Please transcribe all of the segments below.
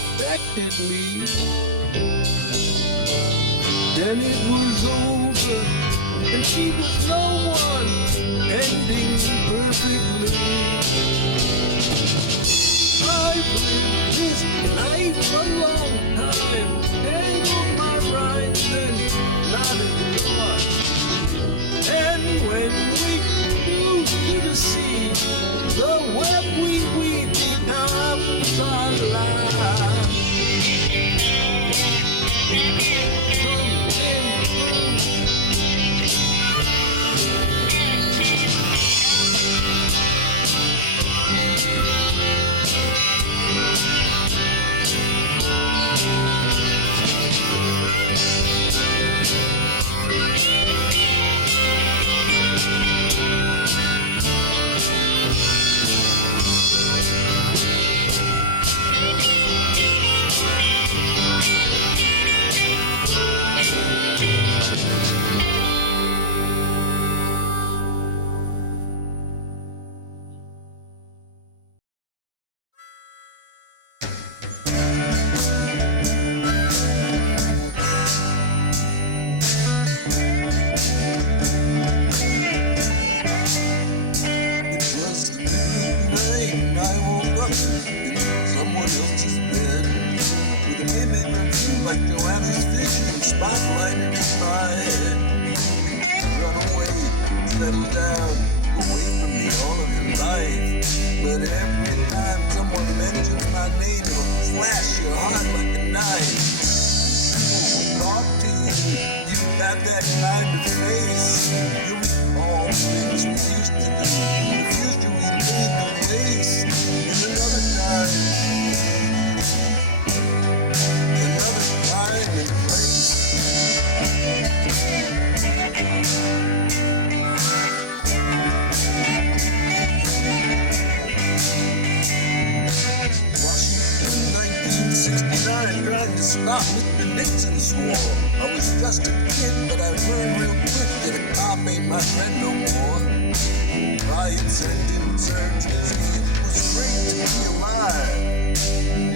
affected me. Then it was over, and she was no one, ending perfectly. I've lived this life a long time, tangled my rhymes and nodded much. And when we move to the sea, the web we weave becomes our life. Someone else's bed with an image of you like Joanna's vision spotlighted in my head. Run away, settle down, away from me all of your life. But every time someone mentions my name, it'll flash your heart like a knife. People will talk to you, you have that kind of face. You recall things we used to do, the future we laid to waste. And another time and place. Washington, 1969, trying to stop Mr. Nixon's war. I was just a kid, but I learned real quick that a cop ain't my friend no more. Riots and insurgency, it was great to be alive.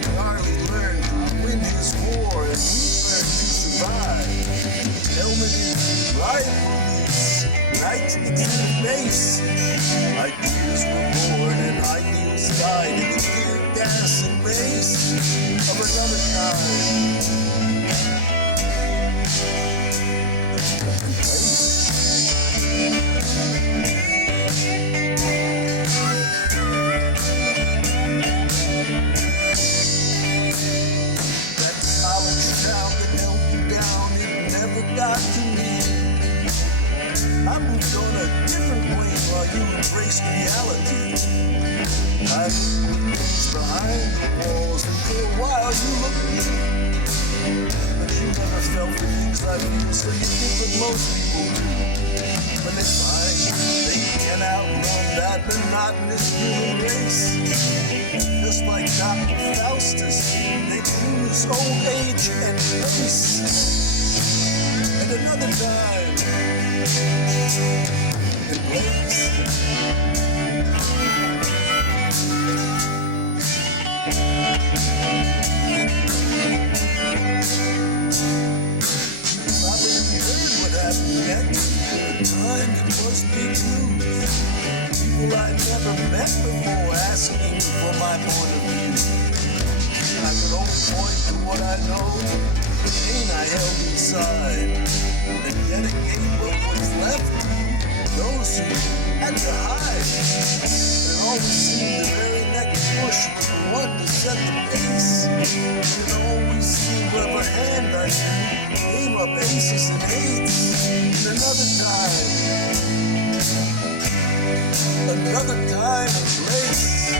Charlie learned to win his war, and we learned to survive. Helmeted rifles, knights into the base. Ideas were born and ideals died in the tear gas and mace of another time. And place. Got to me. I moved on a different plane while you embraced reality. I was behind the walls, and for a while you looked at me. But you never felt the things I feel, so you did what most people do. When they find they can't outrun that monotonous human race. Just like Dr. Faustus, they choose old age and race. And another time and place. Probably heard what happened next. For a time it was big news. People I never met before asking for my point of view. I could only point to what I know, the pain I held inside, and dedicate what was left to those who had to hide. But it always seemed the very next push was the one to set the pace. It always seemed whatever hand I drew came up aces and eights. And another time and place.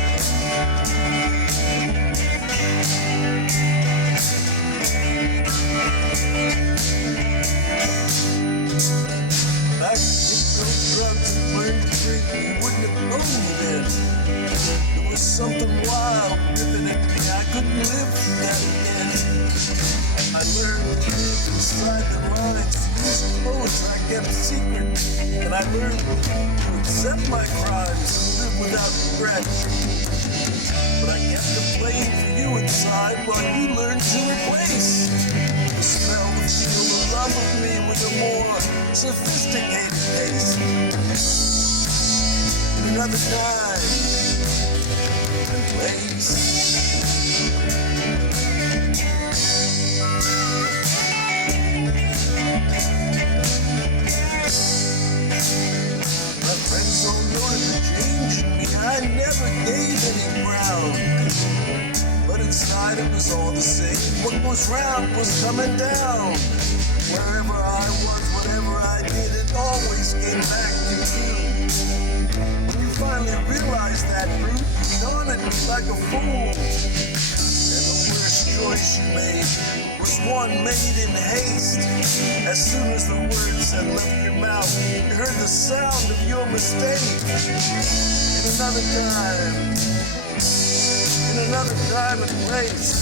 Back to get those drugs and learn to drink, you wouldn't have known me then. There was something wild ripping at me, I couldn't live through that again. I learned to live inside the lines, to use clothes I kept secret, and I learned to accept my crimes and live without regret. But I kept the playing for you inside while you learn to replace the smell, the feel, the love of me with a more sophisticated taste. Another time and place. My friends don't know to change me. I never gave any ground, but inside it was all the same. What was round was coming down. Wherever I was, whatever I did, it always came back to you. When you finally realized that truth, you yawned at me like a fool. And the worst choice you made was one made in haste. As soon as the words had left your mouth, you heard the sound of your mistake. In another time and place.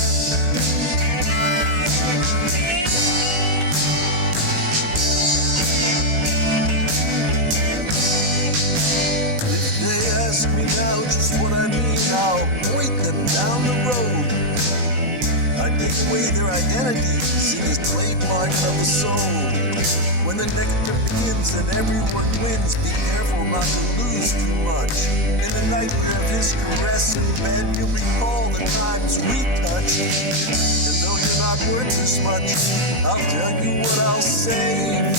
If they ask me now just what I mean, I'll point them down the road. I take away their identity, see this trademark of the soul. When the nectar begins and everyone wins, be careful not to lose too much. In the nightmare of his caress in bed, you'll recall the times we touched. And though you're not worth as much, I'll tell you what I'll save.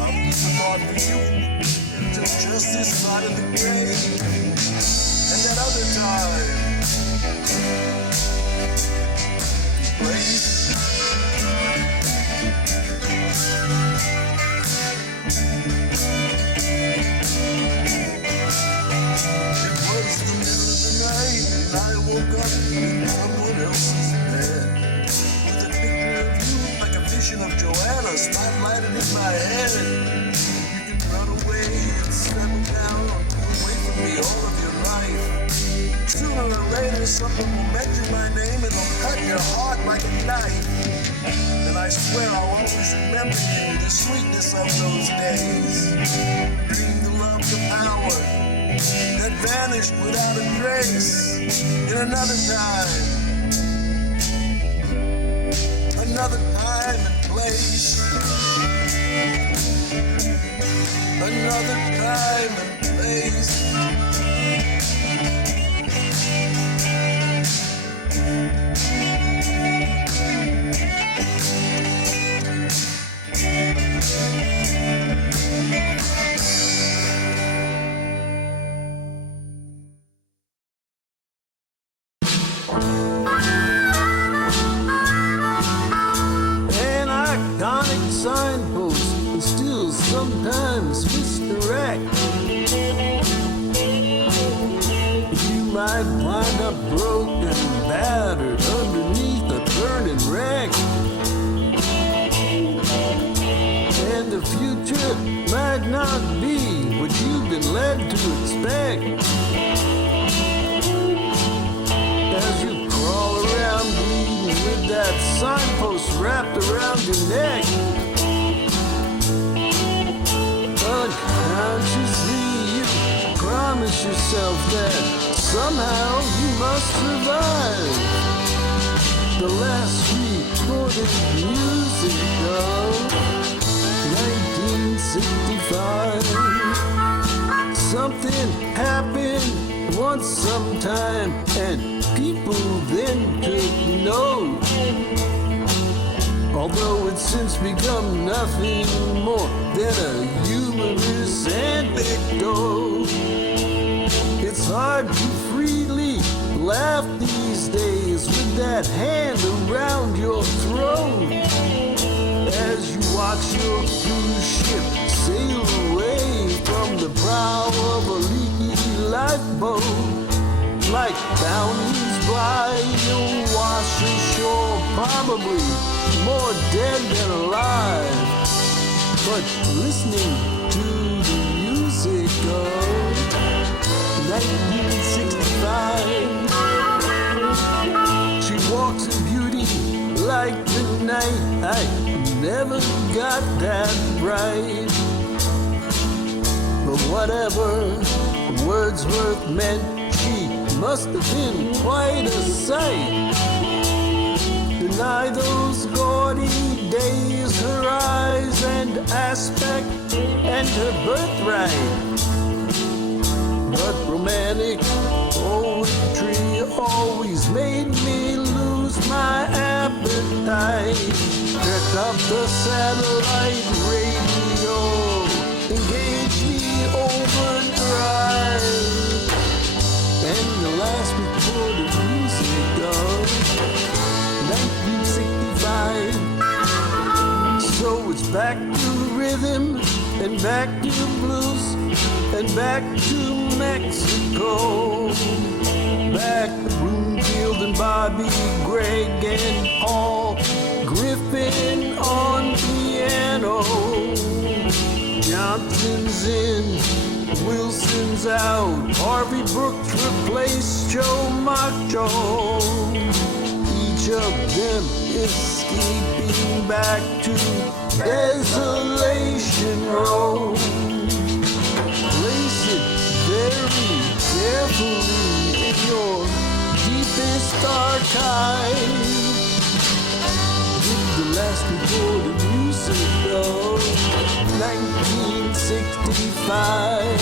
I'll keep a thought for you until justice not in the grave. And that other time, place. I woke up in someone else's bed with a picture of you like a vision of Joanna spotlighted in my head. You can run away and settle down, away from me all of your life. Sooner or later, someone will mention my name and it'll cut your heart like a knife. And I swear I'll always remember you, the sweetness of those days. Dream the love, the power that vanished without a trace. In another time and place. Another time and place. Signposts and still sometimes misdirect. You might wind up broken, battered underneath a burning wreck. And the future might not be what you've been led to expect. As you crawl around bleeding with that signpost wrapped around your neck. Unconsciously, you promise yourself that somehow you must survive. The last recorded music of 1965. Something happened once sometime, and people then took note. Although it's since become nothing more than a humorous anecdote. It's hard to freely laugh these days with that hand around your throat as you watch your cruise ship sail away from the prow of a leaky lifeboat. Like bounties by you'll wash ashore, probably more dead than alive. But listening to the music of 1965, she walks in beauty like the night. I never got that right. But whatever Wordsworth meant, she must have been quite a sight. Deny those gaudy days, her eyes and aspect and her birthright. But romantic poetry always made me lose my appetite. Turn up the satellite radio, engage the overdrive, and the last recorded music of 1965. So it's back to rhythm and back to blues and back to Mexico. Back to Broomfield and Bobby Gregg and Paul Griffin on piano. Johnson's in, Wilson's out. Harvey Brooks replaced Joe Macho. Each of them escaping back to Desolation Row. Place it very carefully in your deepest archive. With the last recorded music of 1965.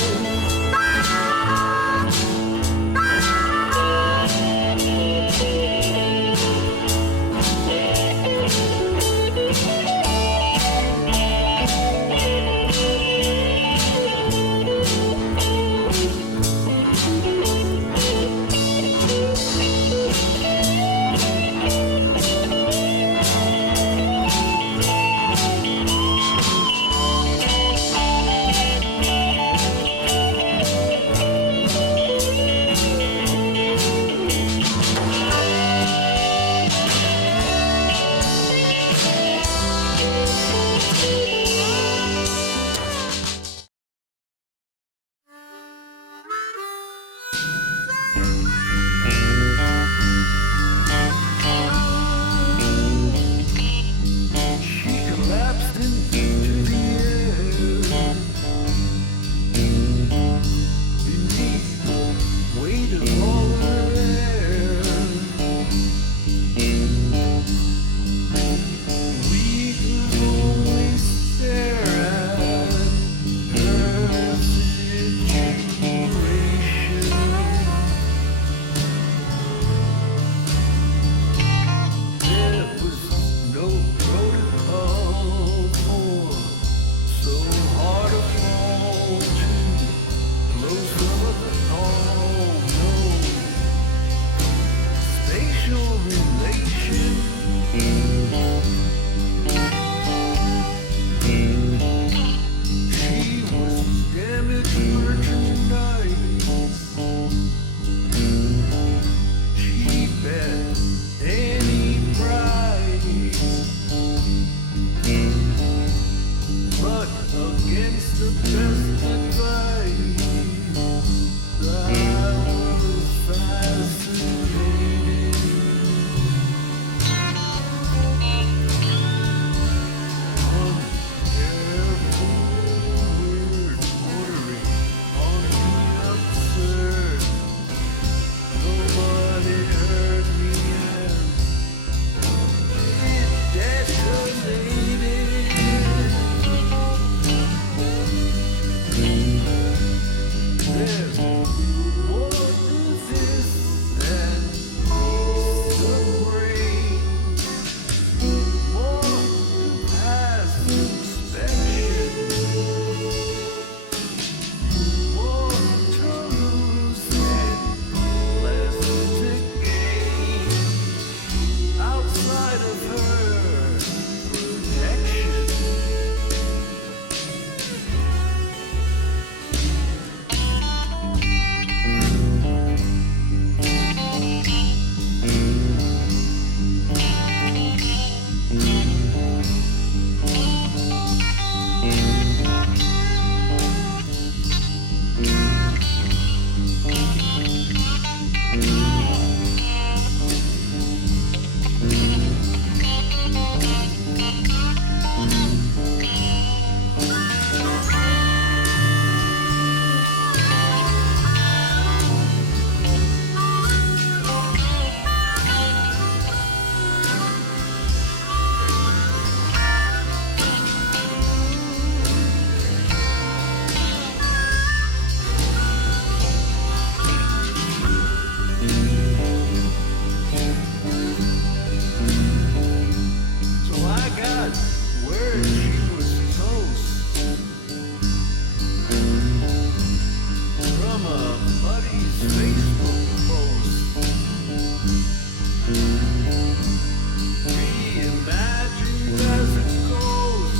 reimagined as it goes,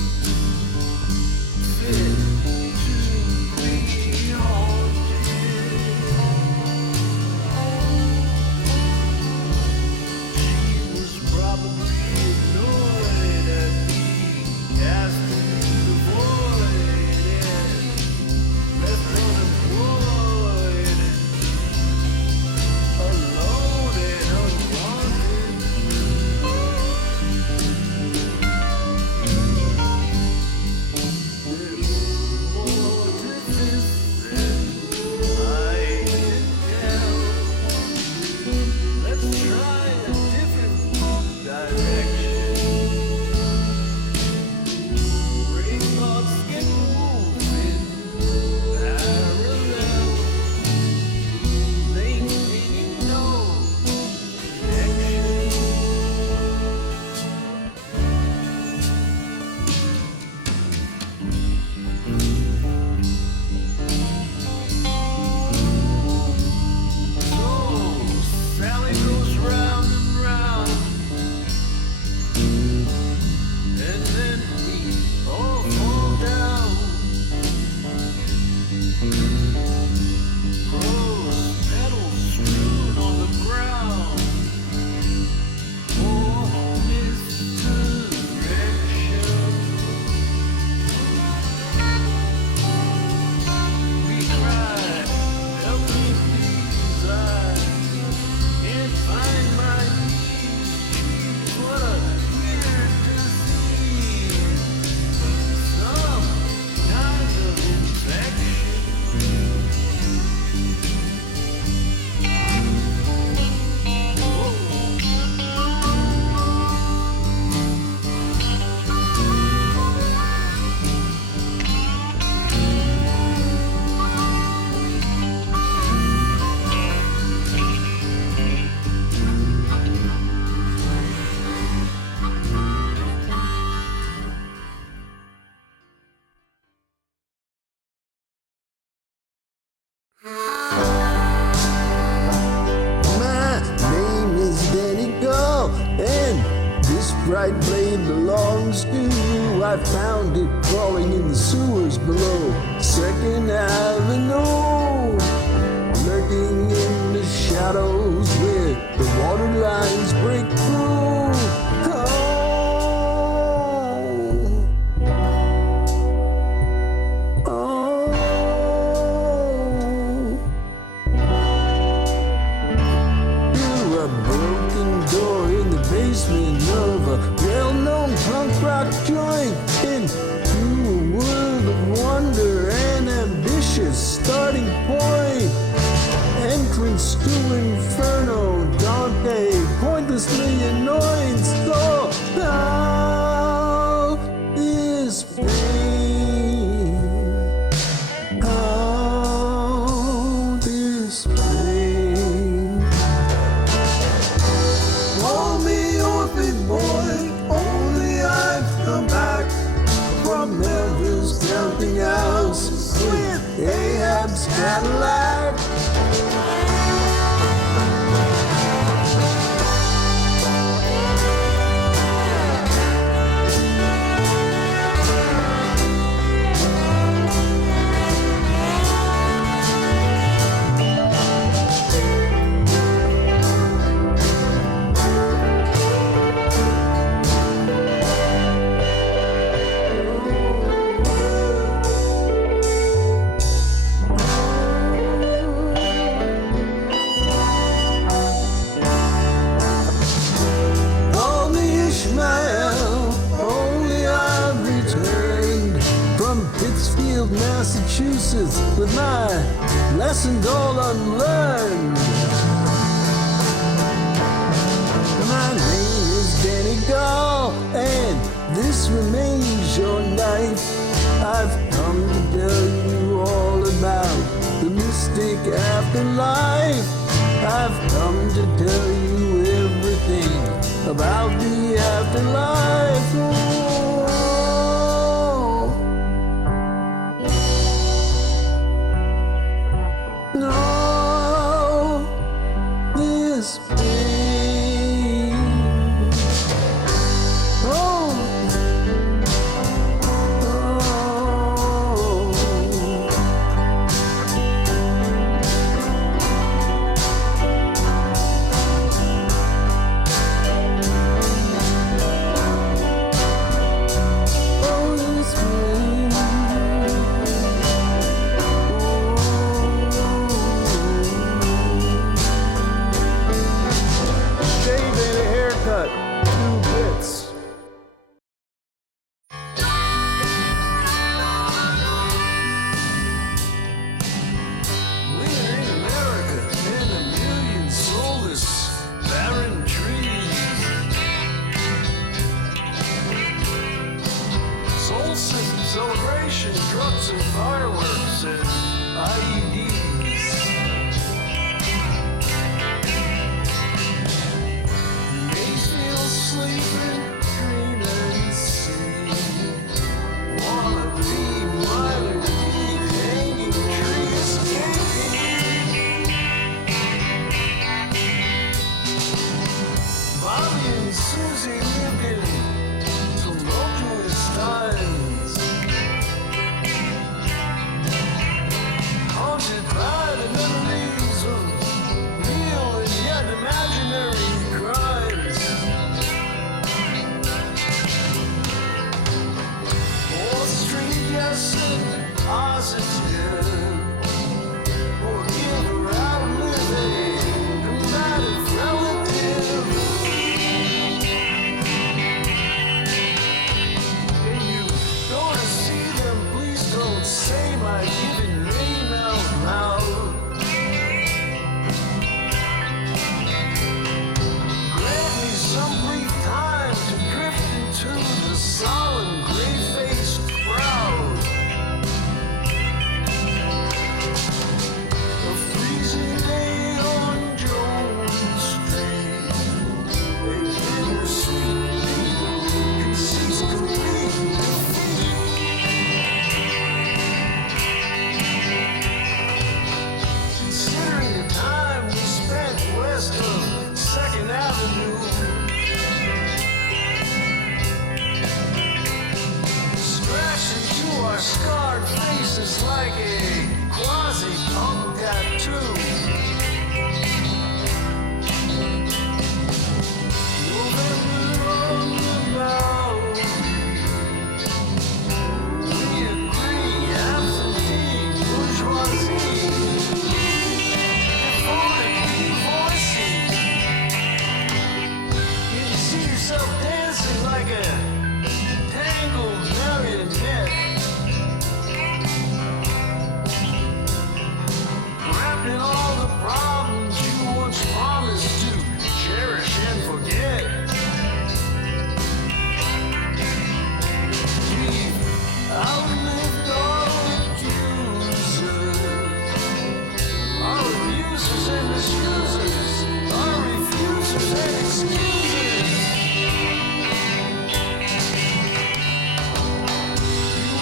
fit to be haunted. She was probably annoyed at being cast into the void and left unemployed, alone and unwanted. There's more to this than I can tell. Let's try a different direction. Brain thoughts get moving parallel, maintaining no connection. So Sally goes round and round, and then we all fall down. Rose petals strewn on the ground. Oh, misdirection. We cry, help me please, I can't find my knees. What a weird disease. Some kind of infection. My name is Danny Gull, and this bright blade belongs to you. I found it crawling in the sewers below 2nd Avenue, lurking in the shadows where the water lines break through. Oh, through a broken door in the basement of a well-known punk rock joint, into a world of wonder and ambitious starting point. Entrance to Inferno, Dante, pointlessly annoying. So how is pain? How is pain? Call me orphan boy, only I've come back from Melville's counting house with Ahab's Cadillac. Call me Ishmael, only I've returned from Pittsfield, Massachusetts, with my lessons all unlearned. My name is Danny Gull, and this remains your night. I've come to tell you all about the mystic afterlife. I've come to tell you everything about the afterlife. No, this pain fireworks and IEDs. Makes me sleep and dream and see. Wanna be minor league hanging tree escaping. Bobby and Susie lived in tumultuous times, haunted by the memories of real and yet imaginary crimes. Fourth Street, yes, and positive. Forgive or outlive a combative relative. When you go to see them, please don't say my given name out loud. Grant me some brief time to drift into the solemn, gray-faced crowd. A freezing day on Jones Street. A bittersweet beat concedes complete defeat. Considering the time we spent west of 2nd Avenue, scratched into our scarred faces like a quasi-punk tattoo. November on the Bowery. We agree, absentee bourgeoisie. Voicing. You can see yourself dancing like a tangled marionette, wrapped in all the problems you once promised to cherish and forget. We've outlived our accusers, our abusers and misusers, our refusers and excusers. You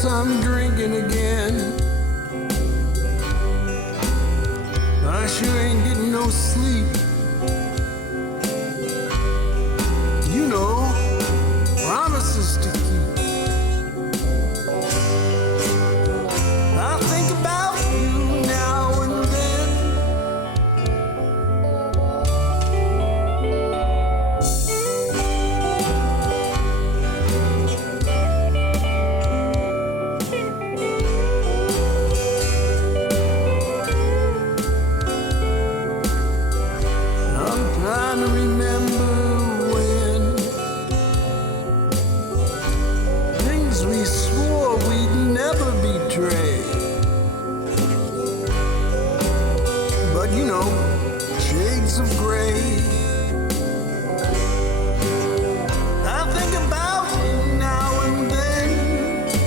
guess I'm drinking again. I sure ain't getting no sleep. You know, promises to keep. I think about you now and then. I'm trying to remember when things we swore we'd never betray. But you know, shades of gray. I think about you now and then.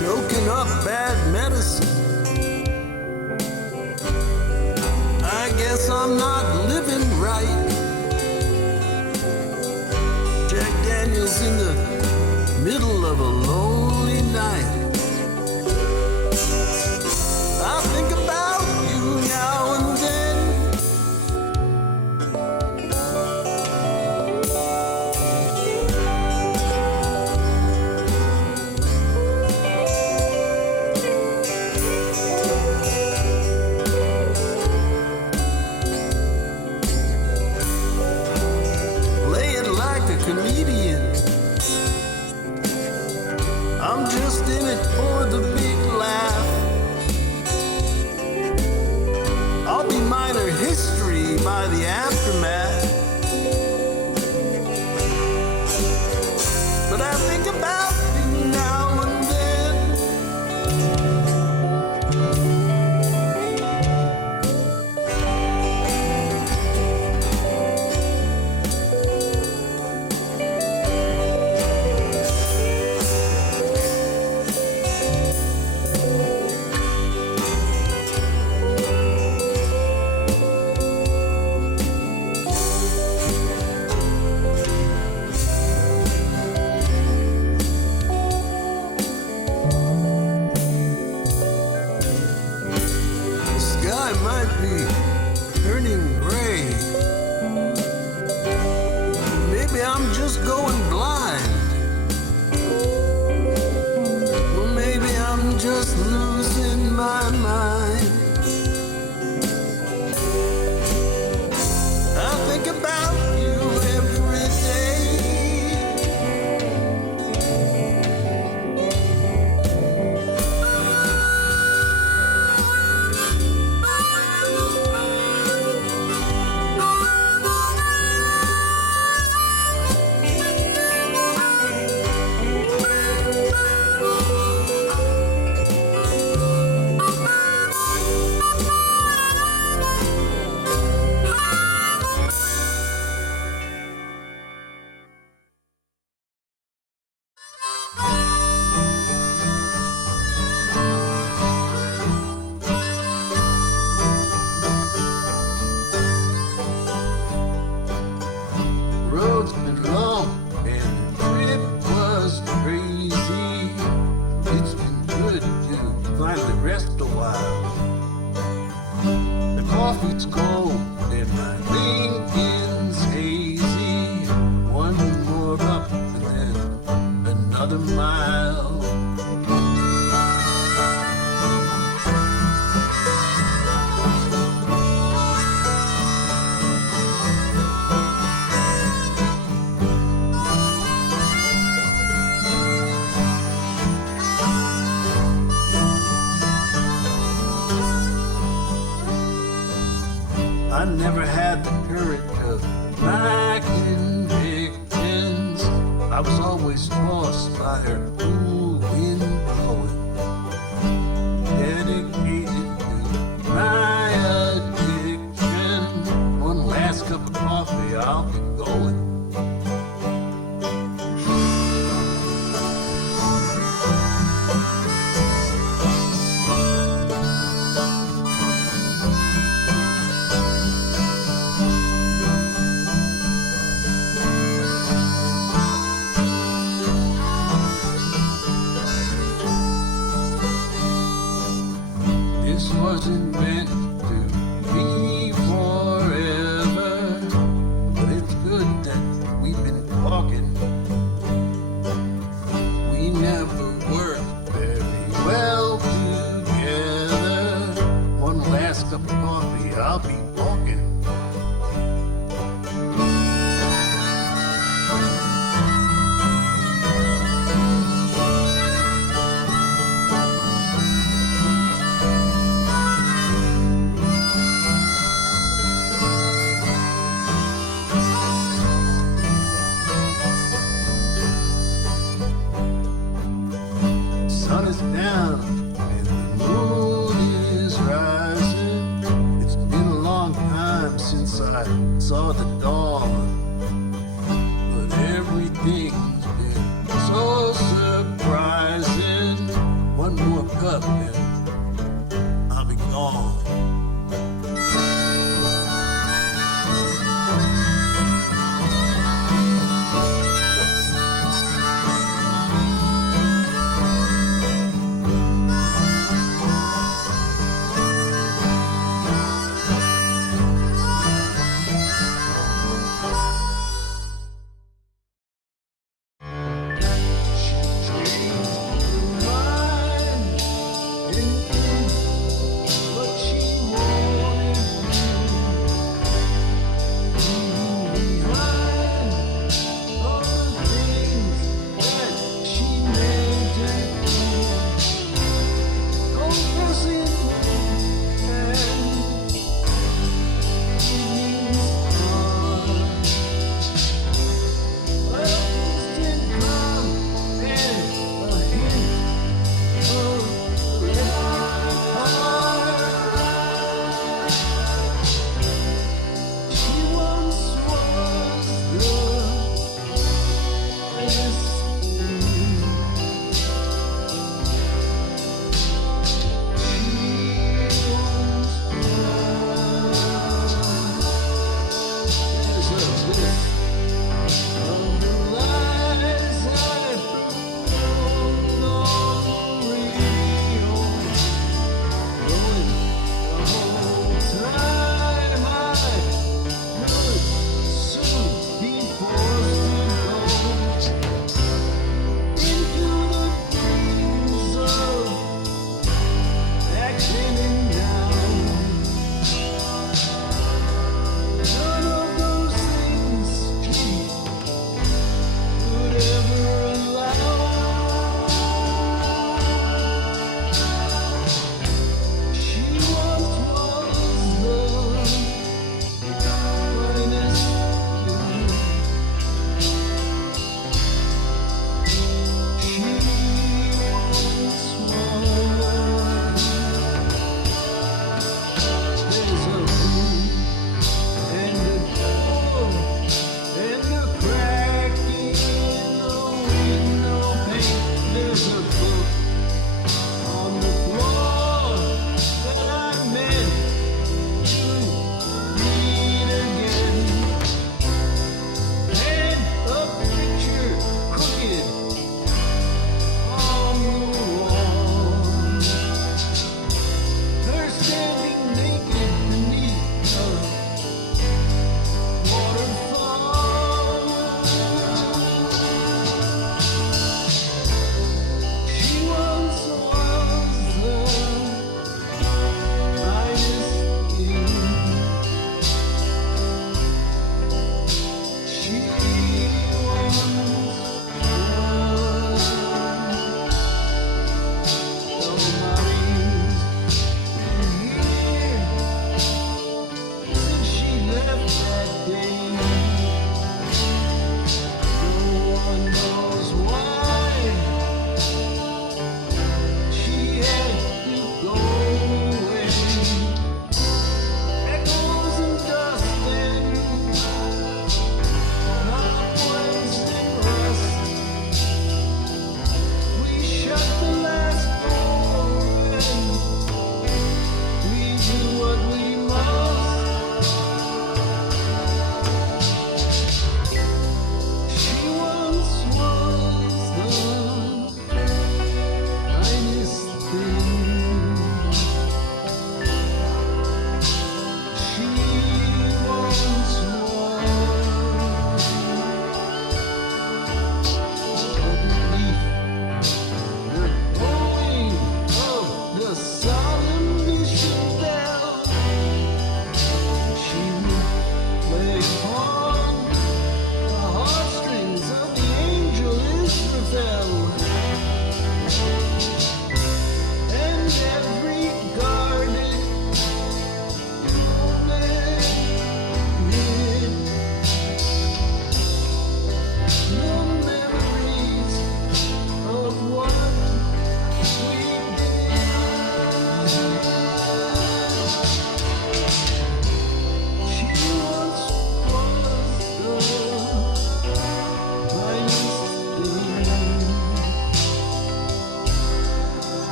Choking up bad medicine. I guess I'm not living right. Jack Daniels in the middle of a lonely night. I think about you now and then. Play it like a comedian. I'm just in it for the big laugh. I'll be minor history by the aftermath. But I think about you now and then. The sky might be turning gray. Maybe I'm just going blind. Or maybe I'm just losing my mind. I think about you every day. Road's been long and the trip was crazy. It's been good to finally rest a while. The coffee's cold and my thinking's hazy. One more up and then another mile. I never had the courage of my convictions. I was always tossed by her cool wind blowing, dedicated to my addiction. One last cup of coffee, I'll be going. This wasn't meant to be forever, but it's good that we've been talking. We never worked very well together. One last cup of coffee, I'll be walking. Sun is down and the moon is rising. It's been a long time since I saw the dawn, but everything's been so surprising. One more cup and I'll be gone.